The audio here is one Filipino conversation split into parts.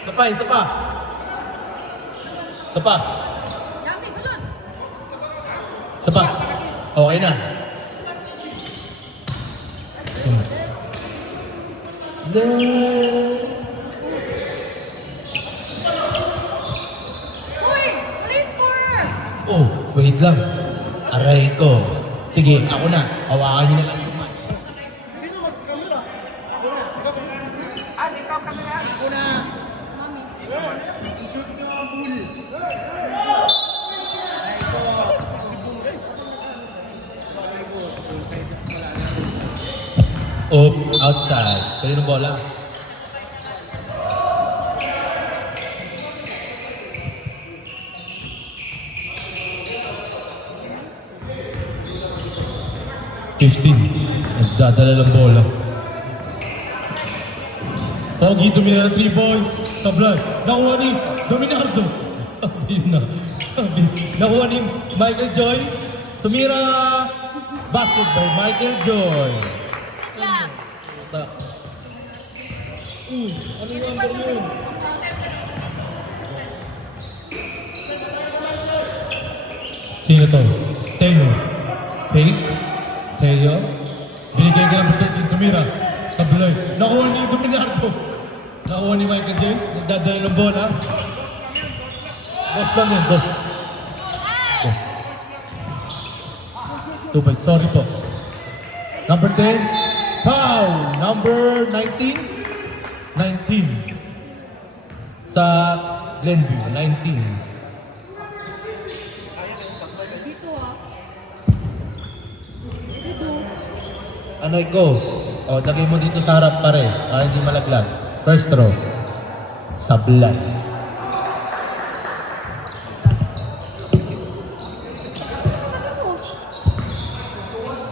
Isa pa, isa pa. Isa pa. Yami, sunod. Isa pa. Okay na. Uy, please score. Oh, wait lang. Aray ko. Sige, ako na. Hawakan niyo na lang yung mic. Mami. Oh, outside. Kanino bola? Nagdadala ng bola. Pogi tumira ng 3 points. Sablay. Nakuha ni Dominardo. Yun na. Nakuha ni Michael Joy. Tumira. Basket by Michael Joy. Ta. Ano yung number yun? Sino to? Teo. Faith? Teo? Binigay ka ng 13, tumira. Sablay. Nakuha ni Dominardo. Nakuha ni Michael Joy. Nagdadala ng bola. Dos lang yun, dos. 2 points, sorry po. Number 10, foul. Number 19, 19. Sa Glenview, 19. Dito ah. Ano ko? O, lagay mo dito sa harap pare, para hindi malaglag. First row. Sablay.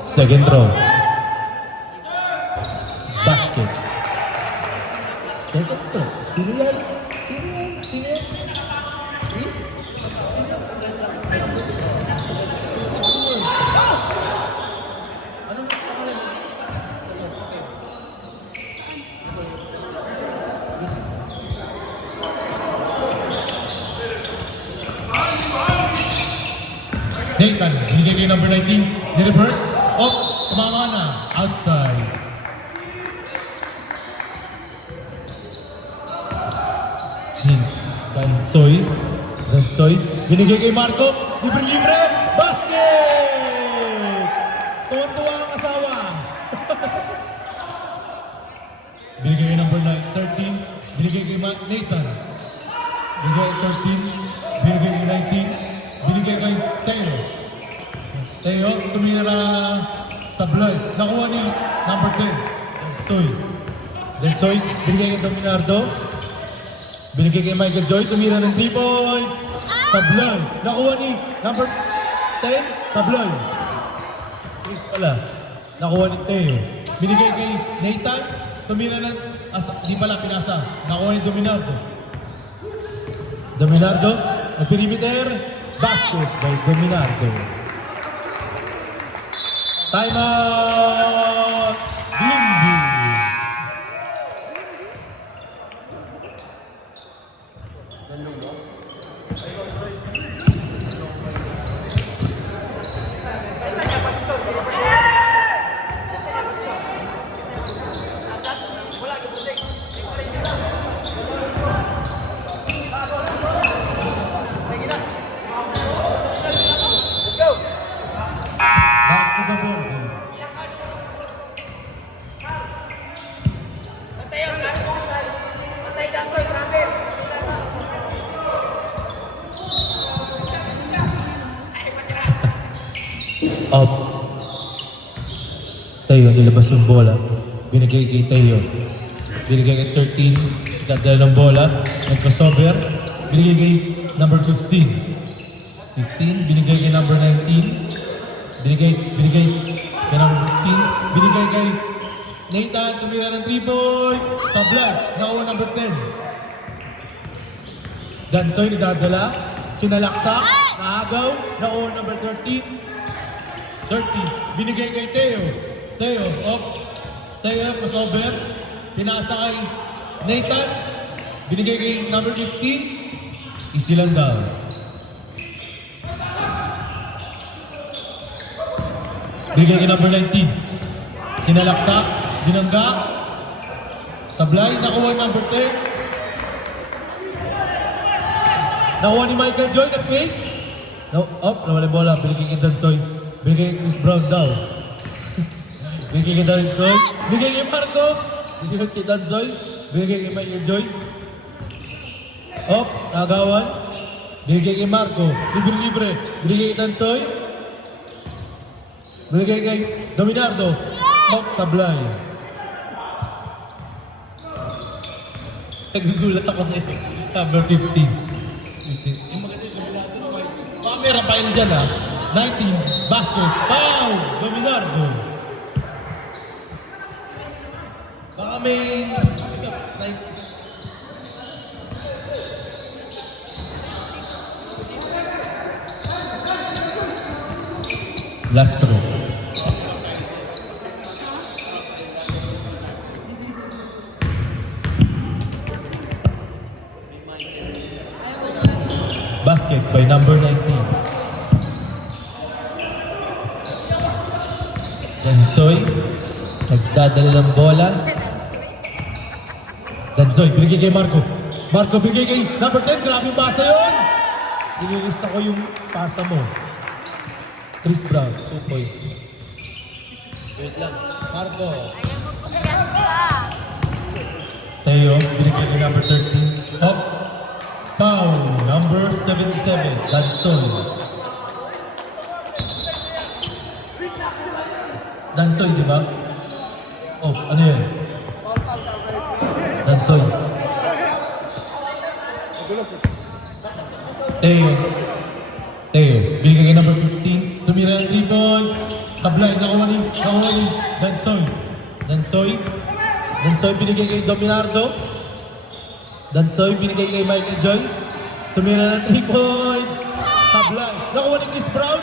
Second row. Basket. Second row. Sino yan? Sino yan? Sino yan? Nathan, binigay kay number 19, ni-reverse, off, tumama na, outside. Ransoy, binigay kay Marco, libre-libre, basket! Tuwan-tuwa ang asawa. Binigay kay number 13, binigay kay Nathan. Binigay kay 13, binigay kay 19, binigay kay Teo. Teo, tumira sa Bloy. Nakuha ni number 10, Lensoy, binigay kay Dominardo. Binigay kay Michael Joy, tumira ng 3 points. Sa Bloy. Nakuha ni number 10, sa Bloy. Chris pala. Nakuha ni Teo. Binigay kay Nathan, tumira ng, di pala pinasa. Nakuha ni Dominardo. Dominardo, ang perimeter, basket by Dominardo. Time out! Glenview! Back to the ball. Up. Teo, nilabas yung bola. Binigay kay Teo. Binigay kay 13. Dadala ng bola. Nag-crossover. Binigay kay number 15. 15. Binigay kay number 19. Binigay kay number 15. Binigay kay Nathan. Tumira ng 3 points. Sablay. Nakuha number 10. Dansoy, nagdadala. Sinalaksak. Naagaw. Nakuha number 13. 30. Binigay kay Teo. Teo, off. Teo, crossover. Pinasa kay Nathan. Binigay kay number 15. Easy lang daw. Binigay kay number 19. Sinalaksak. Binangga. Sablay. Nakuha number 10. Nakuha ni Michael Joy. Nag-fake. No, nawala yung bola. Binigay kay Dansoy. Binigay kay Chris Brown daw. Binigay kay Dansoy. Binigay kay Marco. Binigay kay Dansoy. Binigay kay Michael Joy. Nagawan. Binigay kay Marco. Libre. Binigay kay Dansoy. Binigay kay Dominardo. Sablay. Nagugulat ako sa ito. Number 15. Yung maganda yung Dominardo. Camera pa yun dyan 19. Basket. Foul! Dominardo. Baka may... Last throw. Basket by number 19. Dansoy. Nagdadala ng bola. Dansoy, binigay kay Marco. Marco, binigay kay number 10. Grabe yung pasa yun. Inilista ko yung pasa mo. Chris Brown, 2 points. Wait lang. Marco. Ayaw magkumpiyansa. Teo, binigay kay number 13. Foul, number 77, Dansoy. Dansoy, di ba? Ano yun? Dansoy. Teo, binigay kay number 15. Tumira ng 3 points. Sablay, nakuha ni Dansoy. Dansoy, binigay kay Dominardo. Dansoy, binigay kay Michael Joy. Tumira ng 3 points. Sablay, nakuha ni Chris Brown.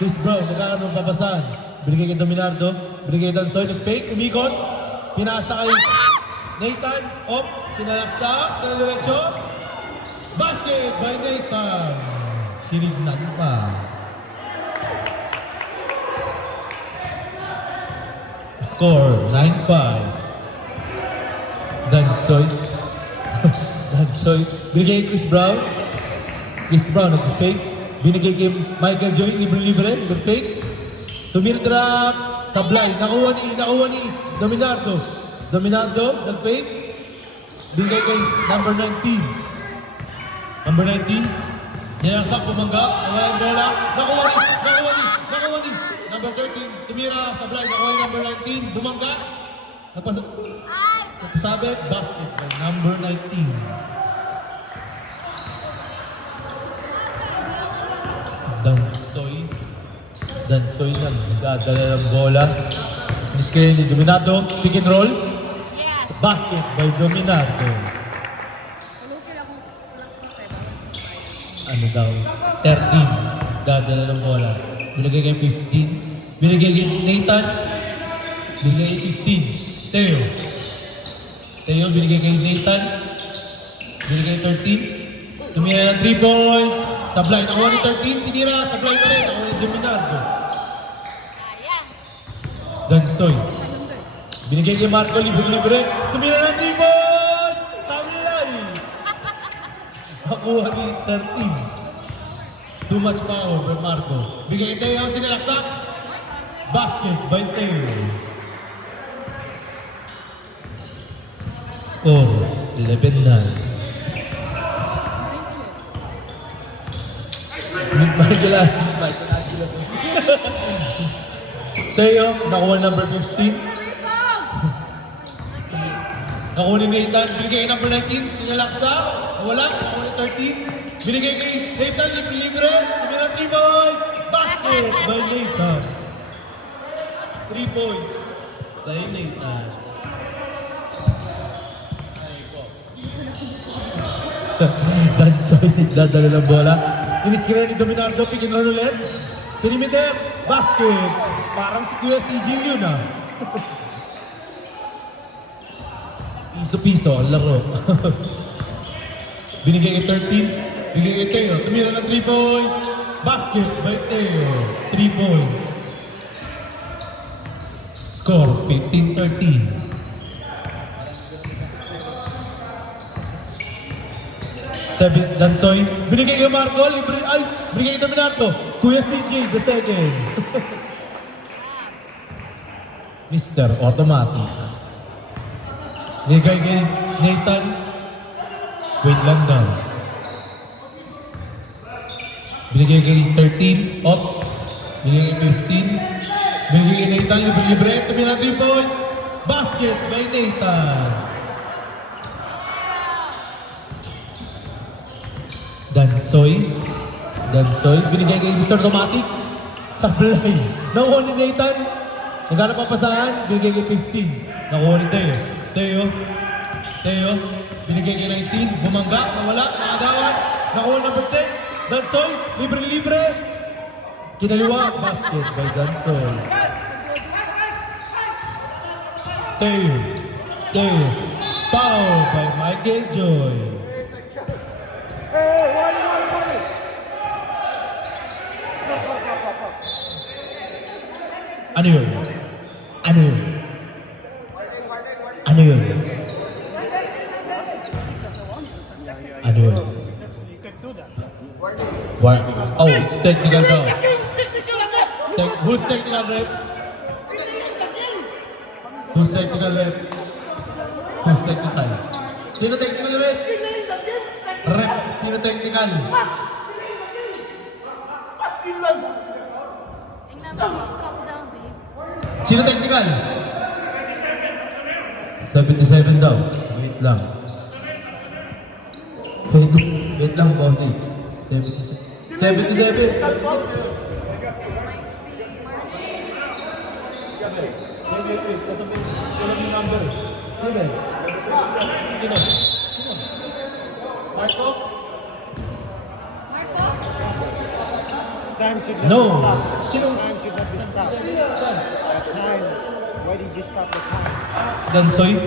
Chris Brown, nagkakaroon ng pabasan. Binigay kay Dominardo. Binigay kay Dansoy, nag-fake, umikot. Pinasa kay Nathan. Sinalaksak, diretso. Basket by Nathan. Tinignan pa. Score, 9-5. Dansoy. Binigay kay Chris Brown. Chris Brown nag-fake. Binigay kay Michael Joy. Libre. Nag-fake. Tumir-drop. Sablay. Nakuha ni Dominardo. Nag-fake. Binigay kay number 19. Nilangsak, pumangga. Nakuha yung bola. Nakuha ni number 13. Tumira. Sablay. Nakuha yung number 19. Bumangga. Nagpasabi. Basket by number 19. Dansoy lang. Nagdadala ng bola. Miss kayo ni Dominardo. Pick and roll. Yes. Basket by Dominardo. Malukil akong lakot eh. Ano daw? 13. Nagdadala ng bola. Binigay kay 15. Binigay kay Nathan. Binigay kay 15. Teo, binigay kay Nathan. Binigay kay 13. Tumira ng 3 points. Sablay, nakuha ni 13. Tinira. Sablay pa rin. Nakuha ni Dominardo. Dansoy. Binigay kay Marco. Libre. Tumira ng 3 points. Sablay. Nakuha ni 13. Too much power by Marco. Bigay kay Teo. Sinalaksak. Basket by Teo. Score, 11-9. Teo, nakuha number 15. Nakuha ni Nathan, binigay kay number 19. Sinalaksa, wala, nakuha ni 13. Binigay kay Nathan, libre. Tumira 3 points. Basket by Nathan. 3 points. By Nathan. Dansoy, nagdadala ng bola. Iniskira ni Dominardo, pick and roll ulit. Perimeter, basket. Parang si Kuya CJ yun Piso-piso ang laro. Binigay kay 13. Binigay kay Teo. Tumira ng 3 points. Basket by Teo. 3 points. Score 15-13. Dansoy. Binigay kay Marco. Ay, binigay kay Dominato. Kuya CJ, the second. Mr. Automatic. Binigay kay Nathan. Wait lang daw. Binigay kay 13. Off. Binigay kay 15. Binigay kay Nathan. Libre-libre. Tumira 3 points. Basket by Nathan. Dansoy. Binigay kay Mr. Automatic. Sablay. Nakuha ni Nathan. Naghanap ang pasahan. Binigay kay 15. Nakuha ni Teo. Teo. Binigay kay 19. Bumangga. Nawala. Nakagawan. Nakuha ng 15. Dansoy. Libre-libre. Kinaliwa. Basket by Dansoy. Teo. Foul by Michael Joy. Ano yun? Ano yun? Ano yun? Ano yun? What? Oh, it's technical daw. Who's technical rep? Who's technical rep? Who's technical? Sino technical rep? Rep. Sino technical? Tingnan mo, calm down, babe. Sino technical? 77 daw. Wait lang. Wait lang, bossy. 77. Wait. Walang yung number. Sino? Marco? Time should not No. be stopped. Sino? Time should not be stopped. At time. Why did you stop the time? Dansoy?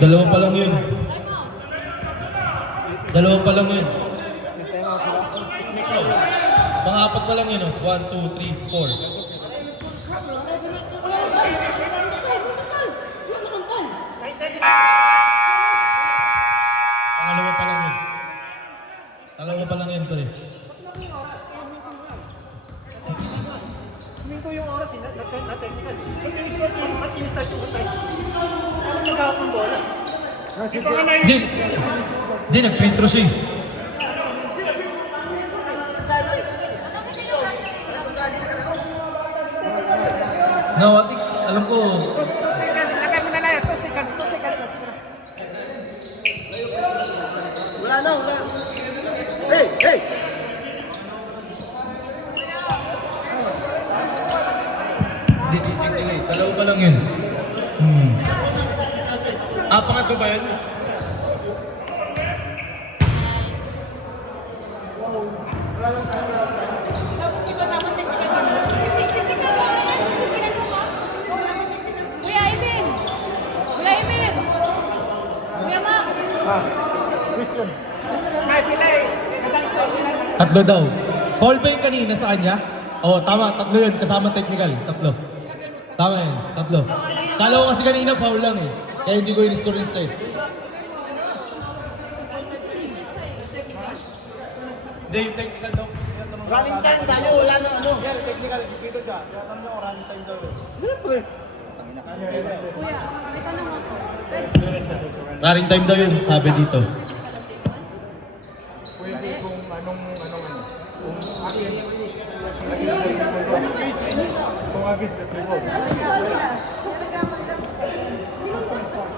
Dalawa pa lang yun. Dalawa pa lang yun. May time out sila. Technical. Pang-apat pa lang yun. 1, 2, 3, 4. Pangalawa pa lang yun. Dalawa pa lang yun, pre. Huminto yung oras, na-technical. Mag-install yung time. Ano nagkakap ng bola? Hindi, nag-free throw siya eh. No, ati, alam ko, 2 seconds. Lagay mo na lang. 2 seconds. Wala na. Hey! hindi, check nila eh. Dalawa pa lang yun. Pangatlo ba yun? Kuya Imin! Kuya Mac! Christian. Ay, pilay. Tatlo daw. Foul ba yung kanina sa kanya? Oo, tama. Tatlo yun. Kasama technical. Tatlo. Tama yun. Tatlo. Kala ko kasi kanina foul lang eh. Kaya hindi ko in-score list eh. Hindi, yung technical daw. Running time tayo. Wala na ano. Yan, technical. Dito siya. Kaya kami yung running time daw. Siyempre. Kuya, may tanong ako. Running time daw yun, sabi dito. Pwede kung anong. Kung agis na tribal.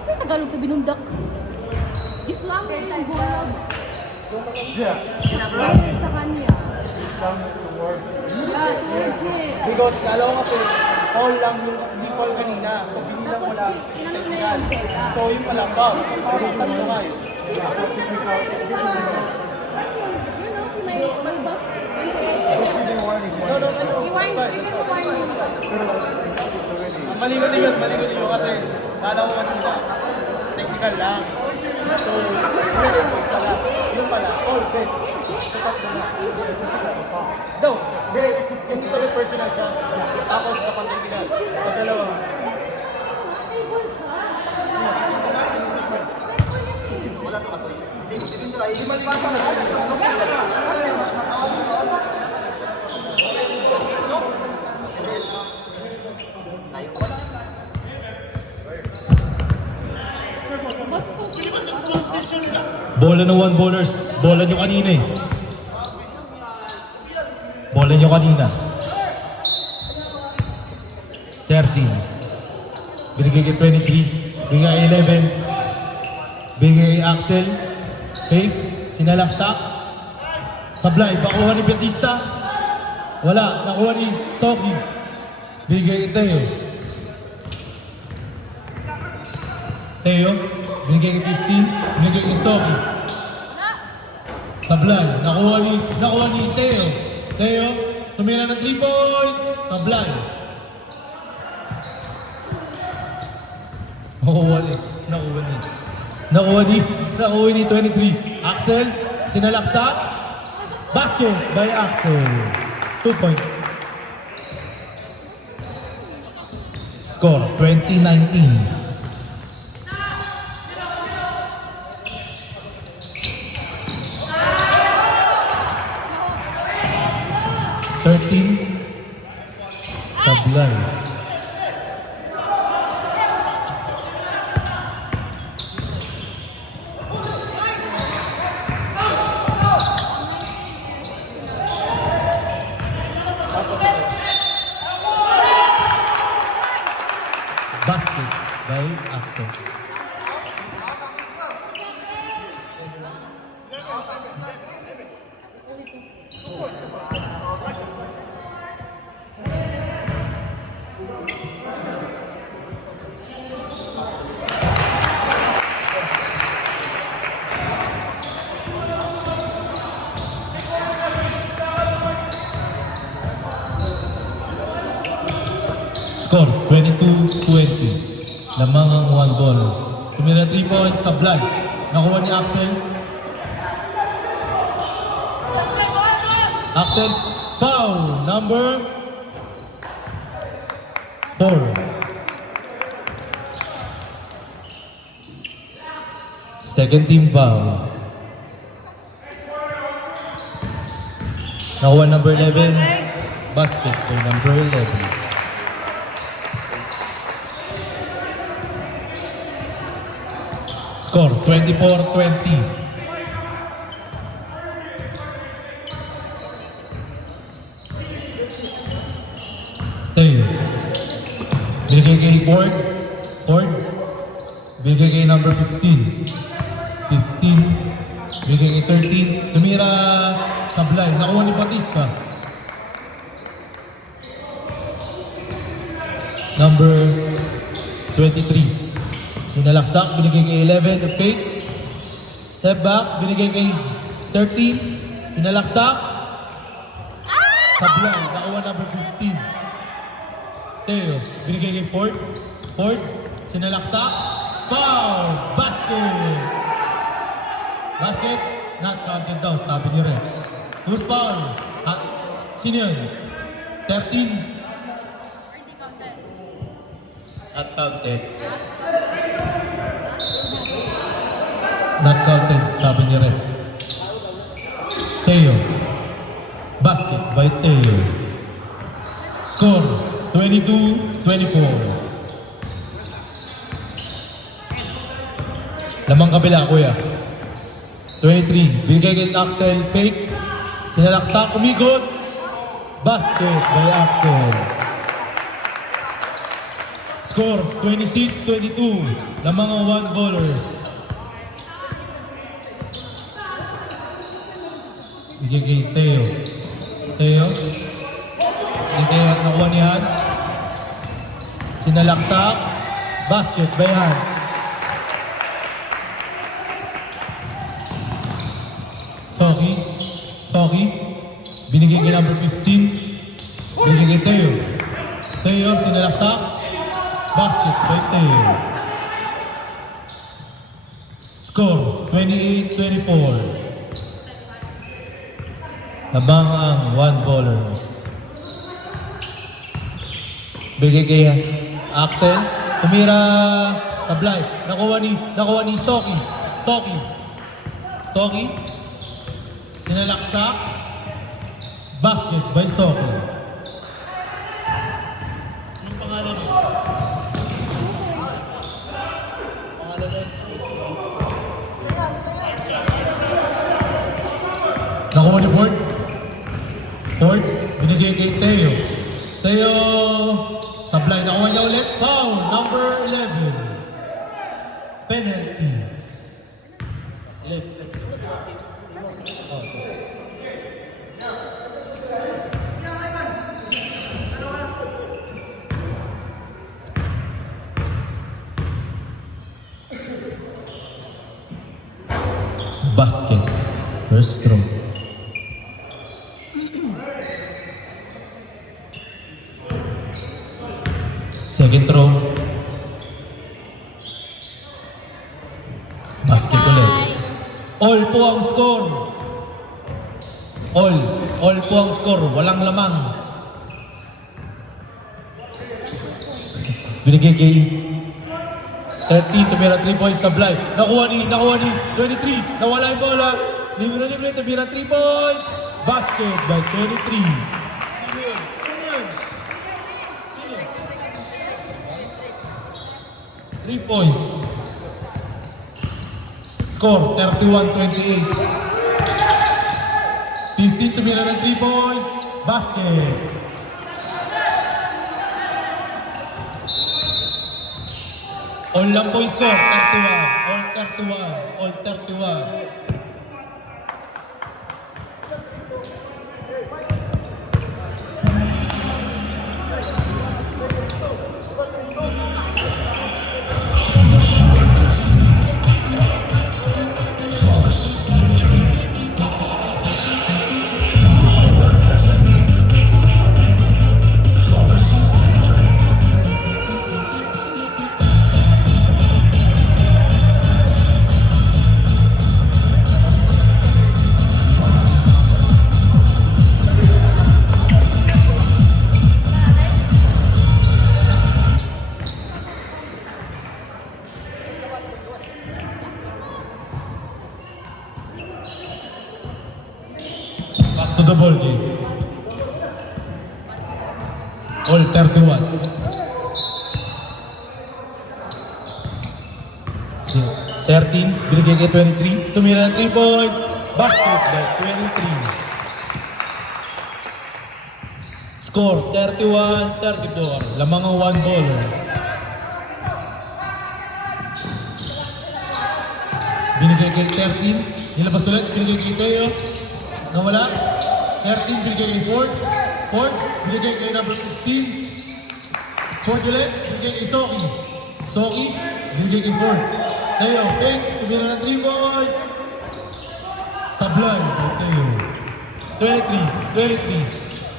Sa Tagalog sa binundak. Islam yung bulag. Yeah. Sa kanya. Islam towards. Yeah, towards it. Because kala ko kasi call lang yung hindi call kanina. So binilang Tapos, mo lang tinanong na yun. So yung pala ba? Parang tatlo nga eh. You know, may buff. No. Rewind, bigyan mo warning. Maligo din yun kasi kala ko kanina. Technical lang. foul, bet. Sa tatlo na. Daw, bet. Yung isa may personal siya. Tapos sa Pilipinas. Sa dalawa. Bola ng one bowlers. Bola nyo kanina eh. Bola nyo kanina. 13. Binigay kay 23. Binigay kay 11. Binigay kay Axel. Fake. Sinalaksak. Sablay. Bakuha ni Batista. Wala. Nakuha ni Soki. Binigay kay Teo. Teo. Binigay kay 15. Binigay kay Soki. Sablay. Nakuha ni Teo. Teo. Tumira ng 3 points. Sablay. Nakuha ni 23. Axel, sinalaksak. Basket by Axel. 2 points. Score, 20-19. Sablay. Basket by Axel. Score, 22-20. Lamang ang 1 ballers. Tumira 3 points, Sablay. Nakuha ni Axel. Axel, foul, number 4. Second team foul. Nakuha number 11. Basket for number 11. Score, 24-20. Tayo. Binigay kay Ford. Binigay kay number 15. 15. Binigay kay 13. Tumira Sablay. Nakuha ni Batista. Number 23. Sinalaksak, binigay kay 11, the fake. Step back, binigay kay 13. Sinalaksak. Sablay, nakuha number 15. Teo, binigay kay Ford. Sinalaksak. Foul! Basket! Basket, not counted daw, sabi niyo rin. Who's foul? Sino yun? 13? Not counted. Not counted, sabi niya rin. Teo. Basket by Teo. Score, 22-24. Lamang kabila, kuya. 23. Binigay kay Axel, fake. Sinalaksak, umikot. Basket by Axel. Score, 26-22. Lamang ang 1 ballers. Bigay kay Teo. Teo at nakuha ni Hans. Sinalaksak. Basket by Hans. Soki. Binigay kay number 15. Binigay kay Teo. Teo, sinalaksak. Basket by Teo. Score, 28-24. Labang ang one ballers. Bigay kay Axel. Tumira sa blind. Nakuha ni Soki. Soki. Sinalaksak. Basket by Soki. Yung pangalan mo? Nakuha ni Ford. Binigay kay Teo. Teo sa blind. Nakuha niya ulit. Foul, number 11. Penalty. Basket. First throw. Second throw. Basket ulit. All po ang score. All po ang score. Walang lamang. Binigay kay 13, tumira 3 points sa blind. Nakuha ni 23. Nawala yung bola. Libre, tumira 3 points. Basket by 23. 3 points. Score, 31-28. 15 tumira ng 3 points. Basket. All lang po yung score, 31. All 31. Back to the ball game. All 31. 13, binigay kay 23. Tumira ng 3 points. Basket by 23. Score, 31-34. Lamang ang one ballers. Binigay kay 13. Nilabas ulit. Binigay kay Teo. Nawala. 13, binigay kay Ford. Binigay kay number 15. Ford ulit. Binigay kay Soki. Binigay kay Ford. Teo, Pink. Tumira ng 3 points. Sablay by Teo. 23.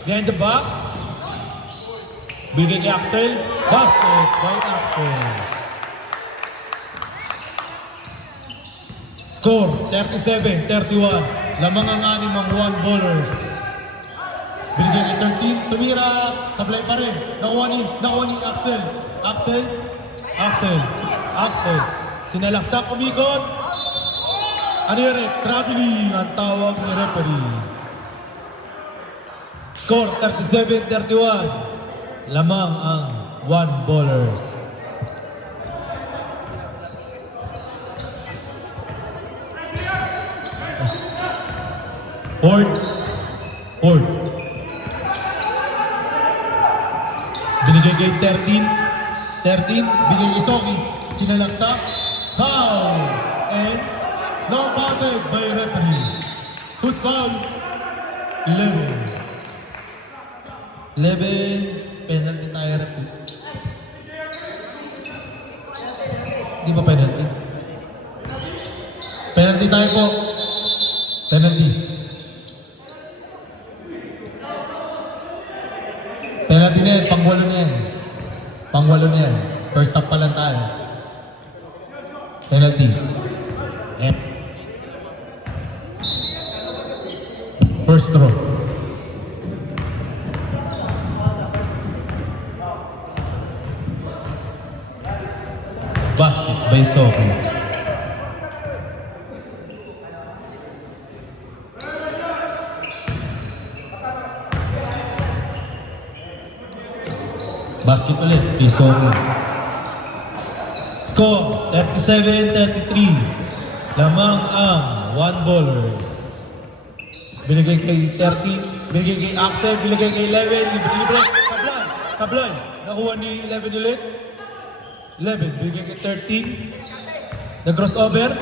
Behind the back. Binigay kay Axel. Basket by Axel. Score, 37-31. Lamang ang anim ang one ballers. Binigay kay 13. Tumira. Sablay pa rin. Nakuha ni Axel. Sinalaksak, umikot. Ano yun eh? Traveling ang tawag ni referee. Score, 37-31. Lamang ang one ballers. Ford. Binigay kay 13, binigay kay Soki. Sinalaksak. Foul. And no counted by referee. Who's foul? 11. Penalty tayo referee. Di ba penalty? Penalty tayo po. Penalty na yan, pangwalo na yan. First half pa lang tayo. Penalty. First throw. Basket by Soki. Basket ulit, kay Soki. Score, 37-33. Lamang ang 1 ballers. Binigay kay 30, binigay kay Axel, binigay kay 11, libre, sablay. Nakuha ni 11 ulit. 11, binigay kay 13. Nag-crossover.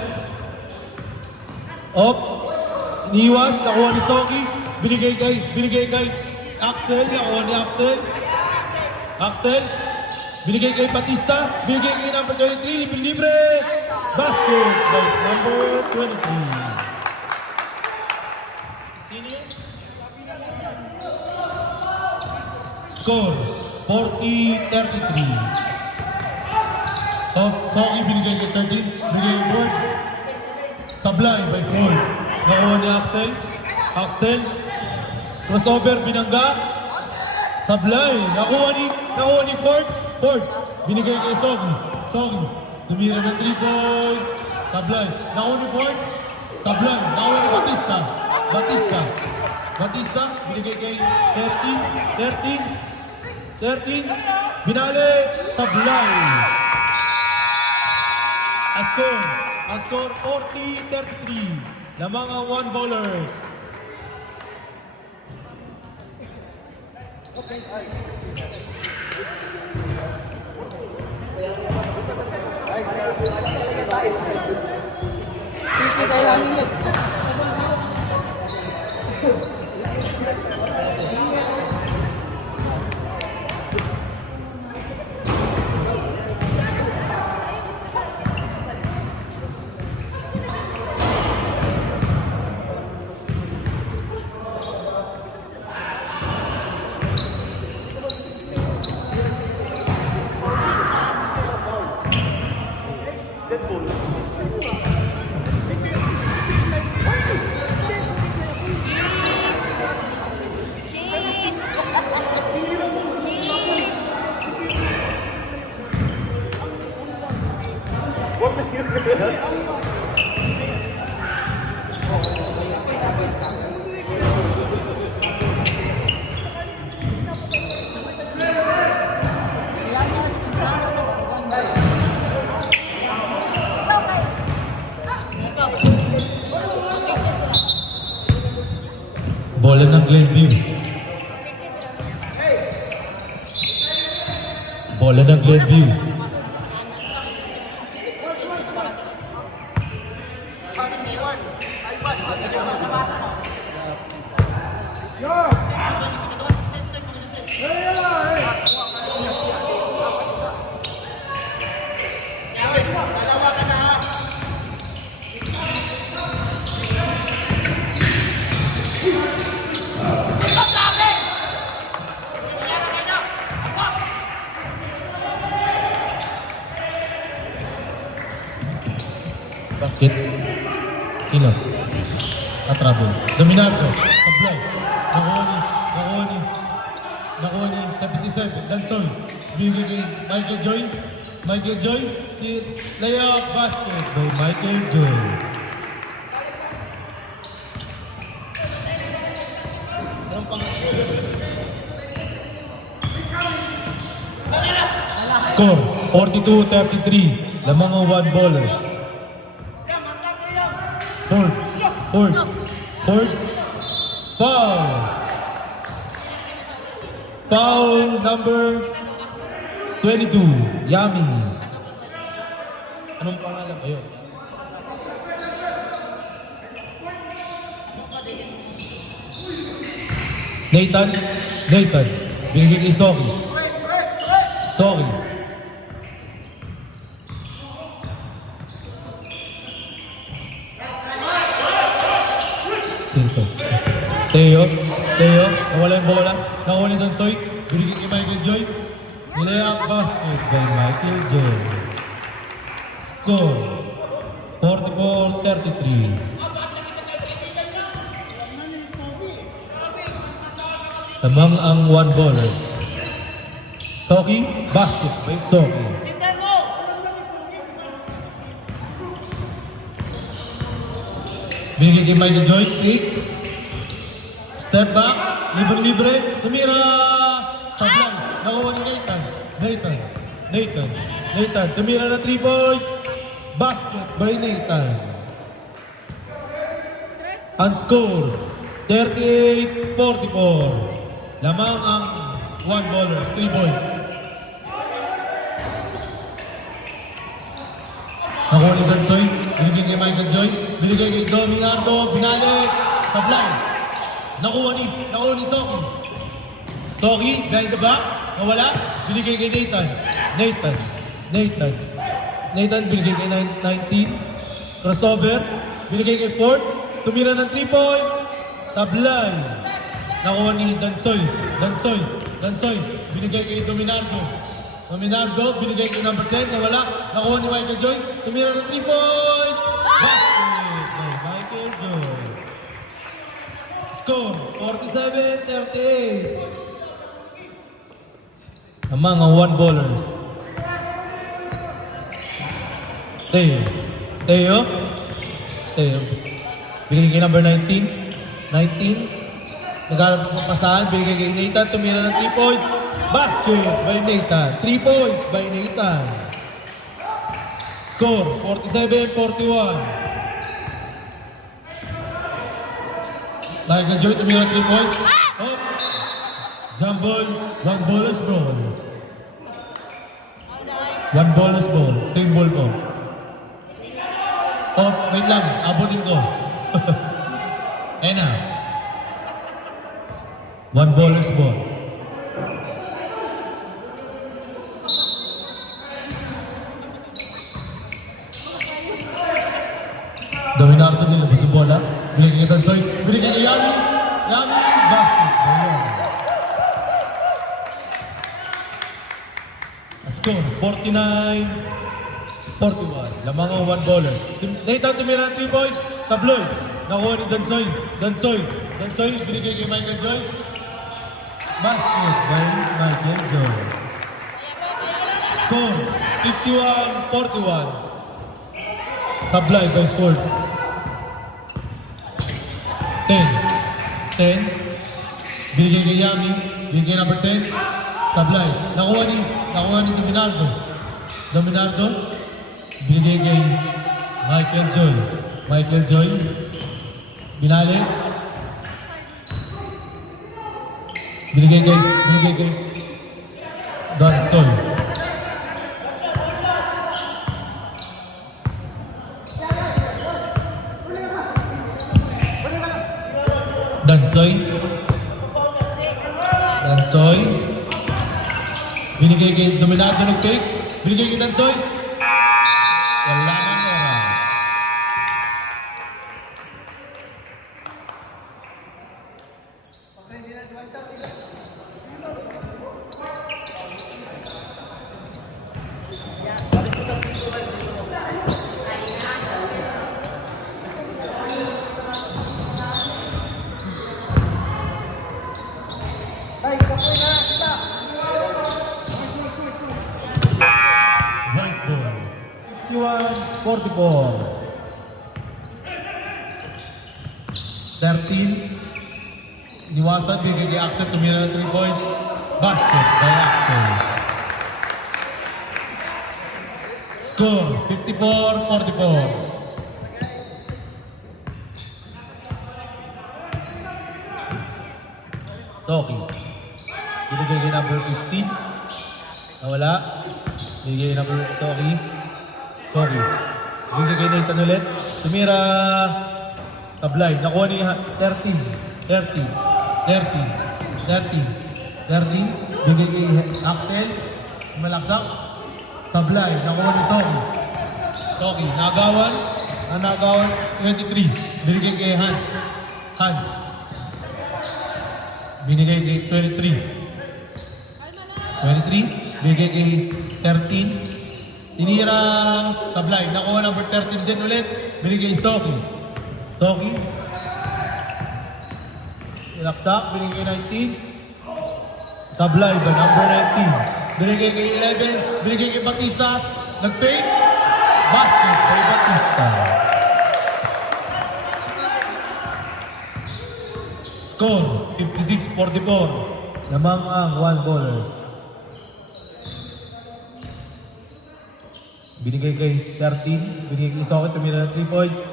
Up. Iniwas, nakuha ni Soki. Binigay kay Axel, nakuha ni Axel. Axel, binigay kay Batista, binigay kay number 23, libre. Basket by number 23. Score, 40-33. Soki binigay kay 13, binigay kay Ford. Sablay by Ford. Nakuha ni Axel. Axel, crossover, binangga. Sablay, nakuha ni Ford. Ford, binigay kay Sogi. Sogi, tumira ng 3 points. Sablay, nakuha ni Ford. Sablay, nakuha ni Batista, binigay kay 13, binali, Sablay. A score 40-33. Lamang ang 1 ballers. Bola ng Glenview. Bola ng Glenview. Basket. Kilo. Atrabo. Dominado. Sablay. Nakuha ni 77. Danson. Bigay kay Michael Joy. Layup basket by Michael Joy. Score 42-33. Lamang ang 1 ballers. Ford. Foul number 22. Yami. Anong pangalan kayo? Nathan. Binigay kay Soki. Teo, nawala yung bola. Nakuha ni Dansoy. Binigay kay Michael Joy. Nilayang basket by Michael Joy. Score 44-33. Lamang ang 1 ballers. Soki, basket by Soki. Binigay kay Michael Joy. Kick. Step back. Libre-libre. Tumira. Sablay. Nakuha ni Nathan. Nathan. Tumira na 3 points. Basket by Nathan. Ang score, 38-44. Lamang ang 1 ballers, 3 points. Nakuha ni Dansoy, binigay kay Michael Joy, binigay kay Dominardo, binalik, sablay. Nakuha ni Soki. Soki, behind the back, nawala, binigay kay Nathan, binigay kay 19, crossover, binigay kay Ford, tumira ng 3 points, sablay. Nakuha ni Dansoy, binigay kay Dominardo, binigay kay number 10, nawala, nakuha ni Michael Joy, tumira ng 3 points, basket by Michael Joy. Score, 47-38. Ang mga 1 ballers. Teo. Binigay kay number 19. Nagharap ng pasahan. Binigay kay Nathan. Tumira ng 3 points. Basket by Nathan. 3 points by Nathan. Score, 47-41. Michael Joy tumira ng 3 points. Oh. Jump ball. 1 ballers ball. 1 ballers ball. Same ball ko. Oh, wait lang. Abutin ko. Ena. 1 ballers ball. Dominardo nilabas yung bola. Binigay kay Dansoy. Binigay kay Yami. Basket. Ayan. Score, 49-41. Lamang ang 1 ballers. Nathan tumira ng 3 points. Sabloy. Nakuha ni Dansoy. Binigay kay Michael Joy. Basket by Michael Joy. Score, 51-41. Sablay by Ford. 10. Binigay kay Yami. Binigay kay number 10. Sablay. Nakuha ni Dominardo. Binigay kay Michael Joy. Binalik. Binigay kay Dansoy. Dansoy. Binigay kay Dominardo ng take. Binigay kay Dansoy. Wala nang oras. Ay, kapoy na kita. White ball. 51-44. 13. Iniwasan, bigay kay Axel, tumira ng 3 points. Basket by Axel. Score, 54-44. Soki. Binigay kay number 15. Nawala. Binigay kay number Soki. Binigay kay Nathan ulit. Tumira. Sablay. Nakuha ni 13. Binigay kay Axel. Malaksak. Sablay. Nakuha ni Soki. Nagawan. 23. Binigay kay Hans. Binigay kay 23. Binigay kay 13. Tinira Sablay. Nakuha number 13 din ulit. Binigay kay Soki. Ilaksak. Binigay kay 19. Sablay ba? Number 19. Binigay kay 11. Binigay kay Batista. Nag-fade. Basket kay Batista. Score, 56-44. Lamang ang 1 ballers. Binigay kay 13. Binigay kay Socket. Tumira ng 3 points.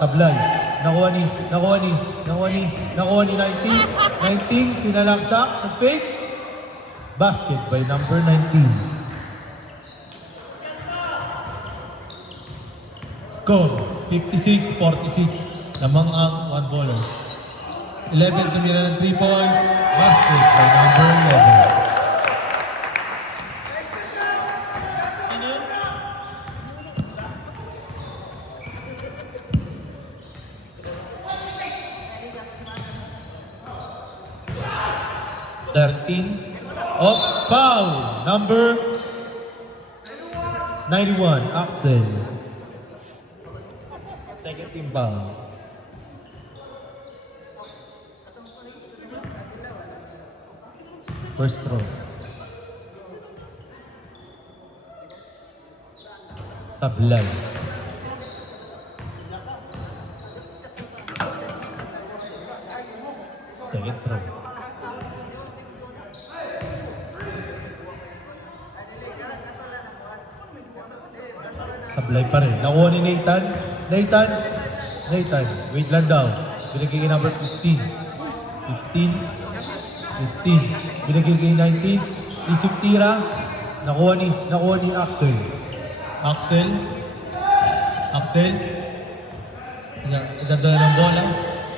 Sablay. Nakuha ni 19. Sinalaksak. Nag-fake. Basket by number 19. Score, 56-46. Lamang ang 1 ballers. 11 tumira ng 3 points. Basket by number 11. Foul. Number 91. Axel. Second team foul. First throw. Sablay. Second throw. Sablay pa rin. Nakuha ni Nathan. Nathan. Wait lang daw. Binigay kay number 15. 15. Binigay kay 19. Isip tira. Nakuha ni Axel. Axel. Dadala ng bola.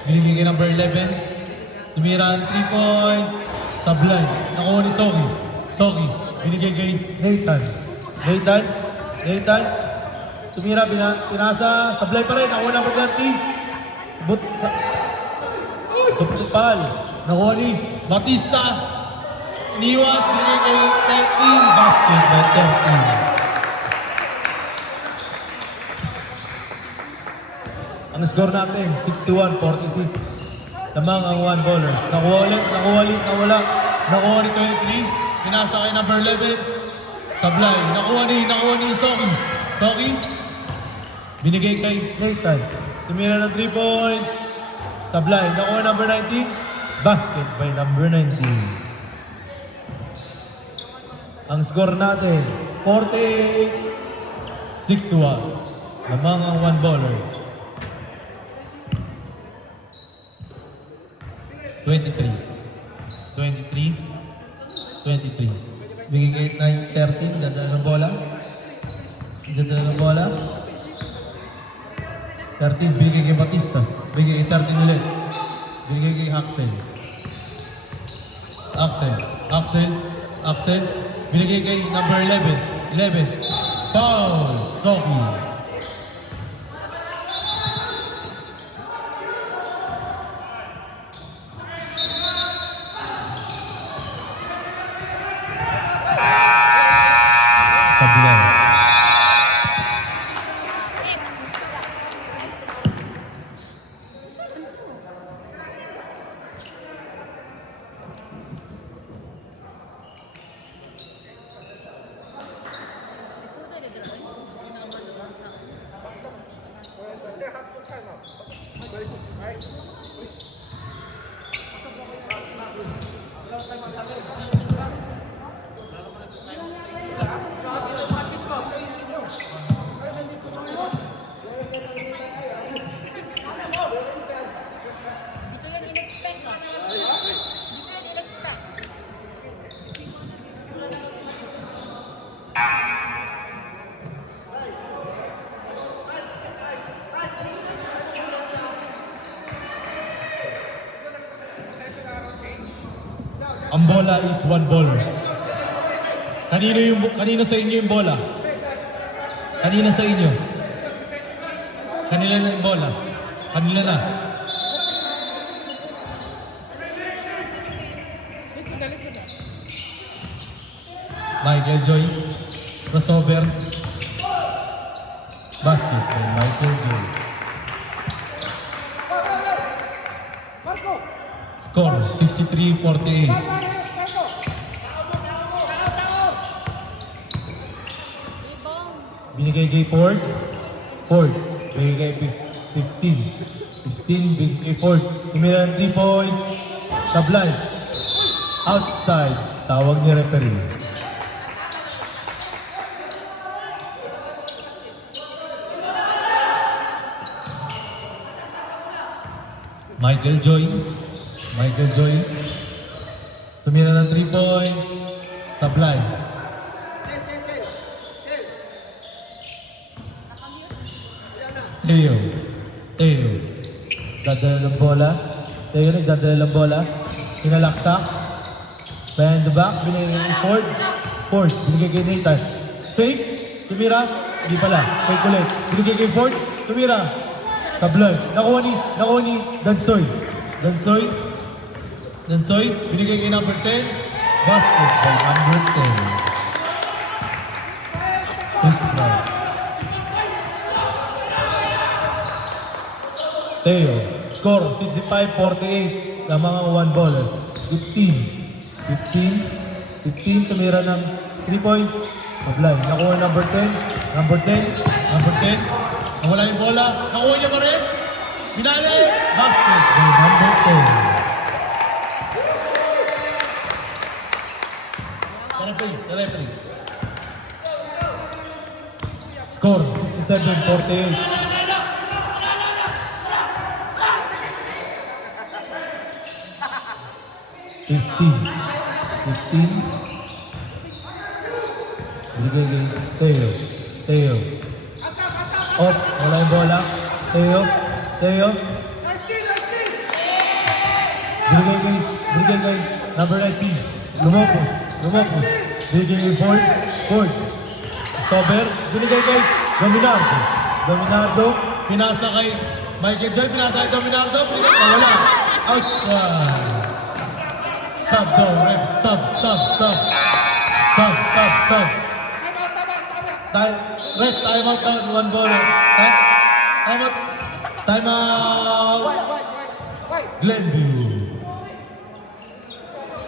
Binigay kay number 11. Tumira ang 3 points. Sablay. Nakuha ni Soki. Binigay kay Nathan. Tumira, pinasa. Sablay pa rin. Nakuha number 30. Supal. Nakuha ni Batista. Iniwas. Binigay kay 13. Basket by 13. Ang score natin, 61-46. Lamang ang 1 ballers. Nakuha nawala. Nakuha ni 23. Pinasa kay number 11. Sablay. Nakuha ni Soki. Binigay kay Nathan. Tumira ng 3 points. Sablay. Nakuha number 19. Basket by number 19. Ang score natin, 48-61. Lamang ang 1 ballers. 23. Bigay kay 13. Dadala ng bola. 13. Bigay kay Batista. Bigay kay 13 ulit. Bigay kay Axel. Binigay kay number 11. Foul. Soki. Sablay. Dito yan in-expect ka. Dito yan in-expect. Ang bola is 1 ballers. Kanino sa inyo yung bola? Kanina sa inyo? Kanila na yung bola. Kanila na. Michael Joy. Crossover. Basket by Michael Joy. Score 63-48. Ibong. Binigay kay Ford. Binigay kay 15. Binigay kay Ford. Tumira ng 3 points. Sablay. Outside. Tawag ni referee. Michael Joy. Michael Joy. Tumira ng 3 points. Sablay. Teo. Teo. Dadala ng bola. Teo nagdadala ng bola. Pinalaktak. Behind the back. Binigay kay Ford. Ford. Binigay kay Nathan. Fake. Tumira. Hindi pala. Fake ulit. Binigay kay Ford. Tumira. Sablay. Nakuha ni Dansoy. Dansoy. Dansoy. Binigay kay number 10. Basket by number 10. First round. Teo, score 65-48 ng mga one ballers. 15 tumira ng 3 points. Sablay, nakuha number 10. Number 10. Nawala yung bola. Nakuha niya pa rin. Pinali. Basket by number 10. Referee. Score 67-48. 15. Binigay kay Teo. Op, wala yung bola. Teo. Binigay kay number 19. Lumopos. Binigay kay Ford. Sober. Binigay kay Dominardo. Pinasa kay Michael Joy. Pinasa kay Dominardo. Wala. Outside. Stop daw, ref. Stop. Ref, time out down, one ball. Time out. Glenview.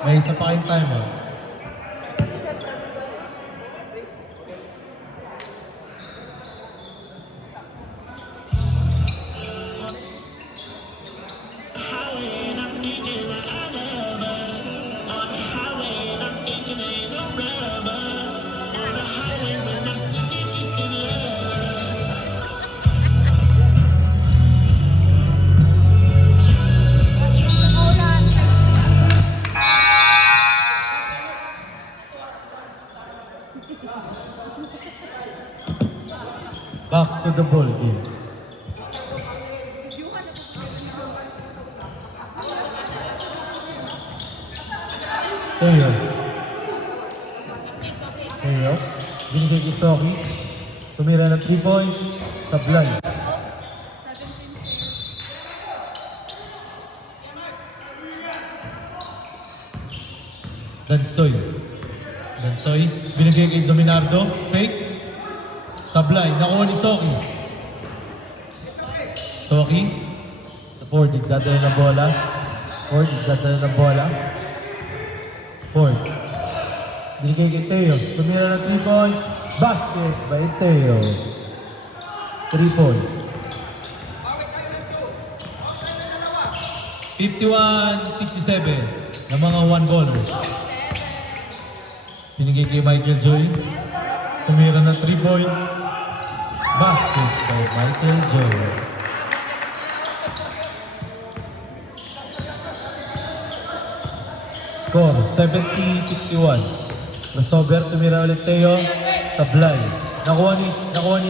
May isa pa kayong time out. Back to the ball game. Teo. Binigay kay Soki. Tumira ng 3 points. Sablay. Dansoy. Binigay kay Dominardo. Fake. Sablay, nakuha ni Soki. Ford, nagdadala ng bola. Ford. Binigay kay Teo. Tumira ng 3 points. Basket by Teo. 3 points. 51-67 ng mga one ballers. Binigay kay Michael Joy. Tumira ng 3 points. Basket by Michael Joy. Score 70-61. Nasober, tumira ulit Teo. Sablay. Nakuha ni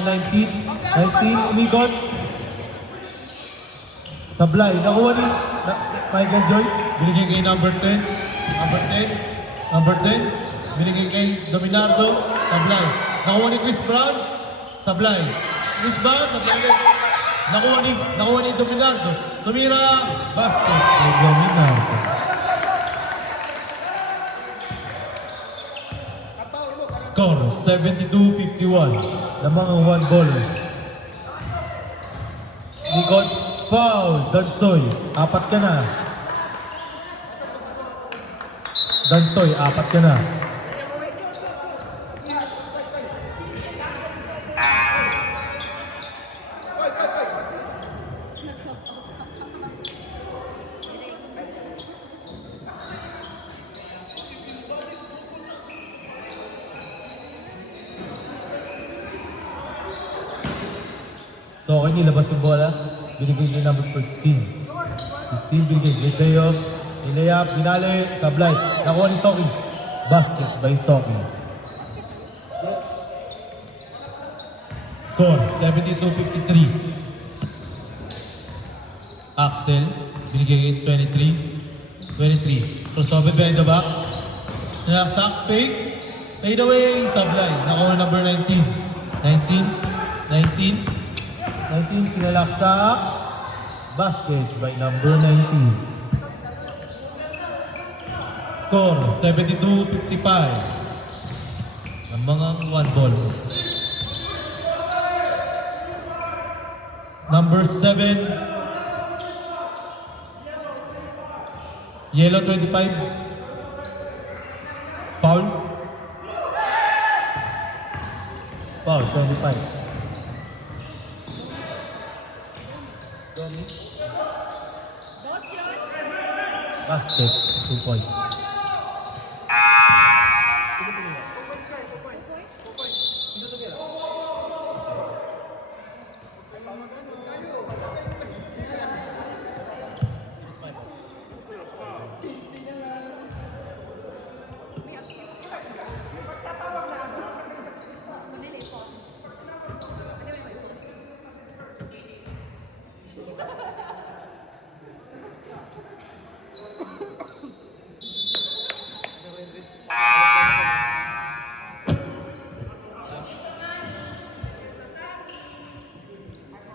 19, umikot. Sablay, nakuha ni Michael Joy. Binigay kay number 10. Binigay kay Dominardo. Sablay. Nakuha ni Chris Brown. Sablay. Sablay. Nakuha ni Dominardo. Tumira. Basket kay Dominardo. Score 72-51 ng mga one ballers. Likod, foul, Dansoy, 4 ka na. Dansoy, 4 ka na. So, okay, nilabas yung bola. Binigay niya number 14. 15 binigay kay Teo. Nilayap, binali, sablay. Nakuha ni Soki. Basket by Soki. Score, 72-53. Axel, binigay kay 23. Crossover behind the back. Nilaksak, fake. Fade away, sablay. Nakuha number 19. 19, sinalaksak. Basket by number 19. Score, 72-55. Ang mga one ball. Number 7. Yellow 25. Foul. Foul, 25. Basket, 2 points.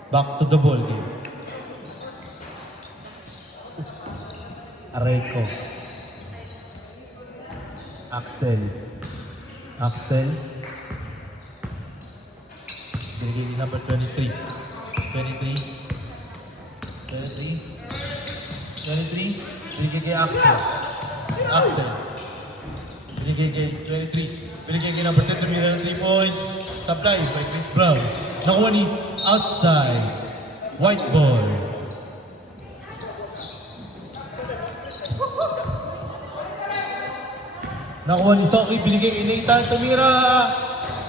Back to the ball game. Areco. Axel. Binigay ni number 23. 23. Binigay kay Axel. Binigay kay 23. Binigay kay number 10. Tumira ng 3 points. Supply by Chris Brown. Nakuha ni outside. White ball. Nakuha ni Soki. Binigay kay Nathan. Tumira.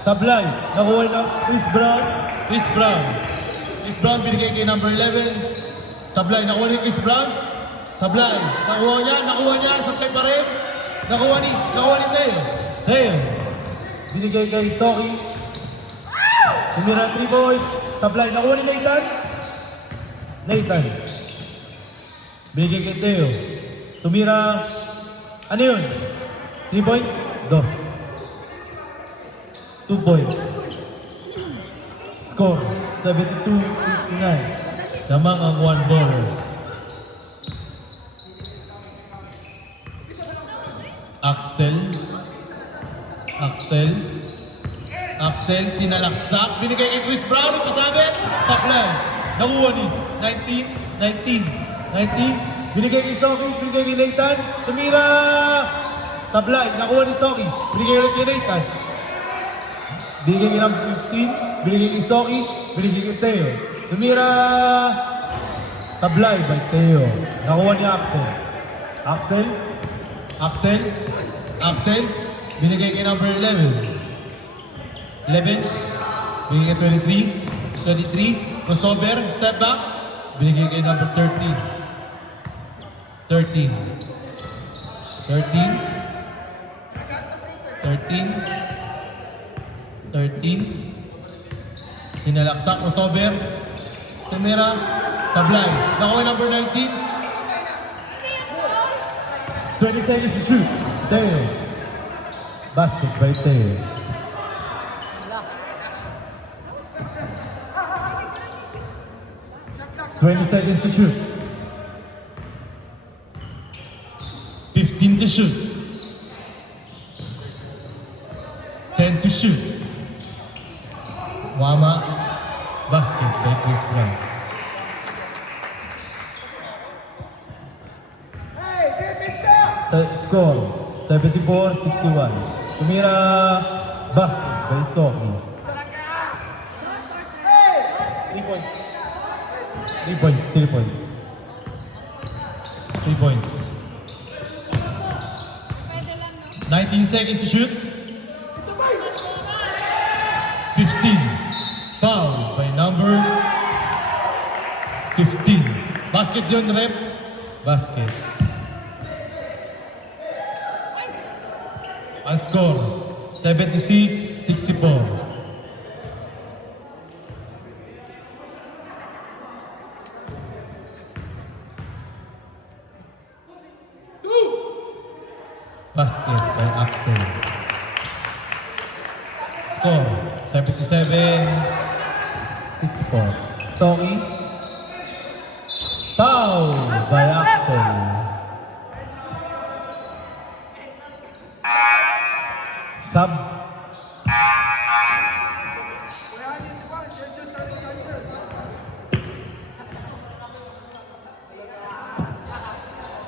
Sablay. Nakuha ni Chris Brown. Chris Brown binigay kay number 11. Sablay. Nakuha ni Chris Brown. Sablay. Nakuha niya. Sablay pa rin. Nakuha ni Teo. Binigay kay Soki. Tumira 3 boys. Sablay. Nakuha ni Nathan. Binigay kay Teo. Tumira. Ano yun? 3 points? 2 points. Score, 72-59. Lamang ang 1 ballers. Axel, sinalaksak. Binigay kay Chris Brown. Ipasabit. Sablay. Nakuha ni 19. Binigay kay Soki. Binigay kay Nathan. Tumira. Sablay. Nakuha ni Soki. Binigay ulit kay Nathan. Binigay kay number 15. Binigay kay Soki. Binigay kay Teo. Tumira. Sablay by Teo. Nakuha ni Axel. Binigay kay number 11. Binigay kay 23. Crossover. Step back. Binigay kay number 13. Sinalaksak. Crossover. Tumira. Sablay. Nakuha number 19. 20 seconds to shoot. Teo. Basket by Teo. Twenty seconds to shoot. 15 to shoot. 10 to shoot. Wama. Basket by Chris Brown. Score 74-61. Tumira. Basket by Soki. 3 points. 3 points. 19 seconds to shoot. 15. Foul by number 15. Basket yun, rep. Basket. Ang score, 76-64. Basket by Axel. Score, 77-64. Sorry. Foul by Axel. Sub.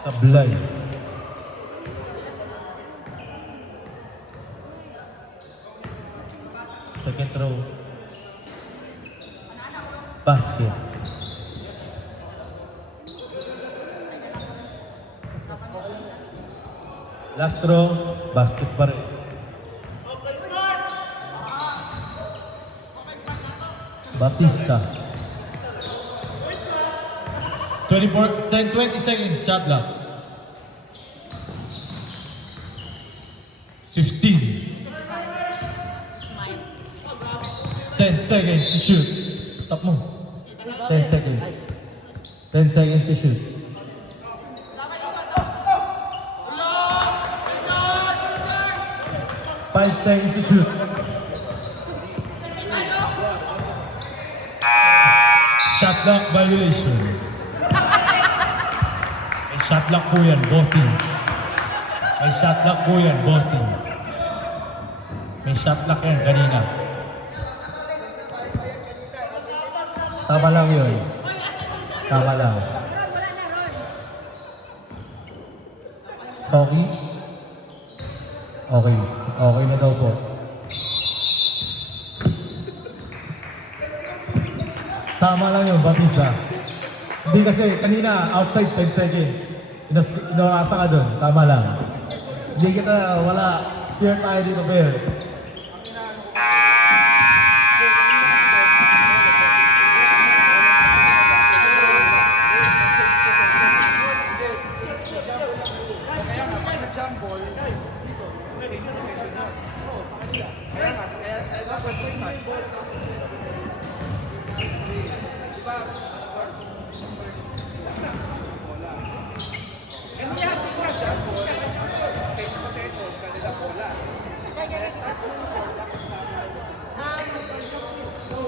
Sablay. Second row. Basket. Last row, basket pa rin. Batista. 10-20 seconds, shot clock. 15. 10 seconds to shoot. Stop mo. 10 seconds. 10 seconds to shoot. Five seconds to shoot. Shot clock violation. May shot clock po yan, bossing. May shot clock po yan, bossing. May shot clock yan kanina. Tama lang yun. Tama lang. Ron, wala na, Ron. Sorry. Okay. Okay na daw po. Tama lang yun, Batista. Hindi kasi kanina outside 10 seconds. Inawasa ka dun. Tama lang. Hindi kita, wala. Fair tayo dito, fair.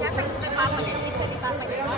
Nasa nagpapaliit sa ipapaliit.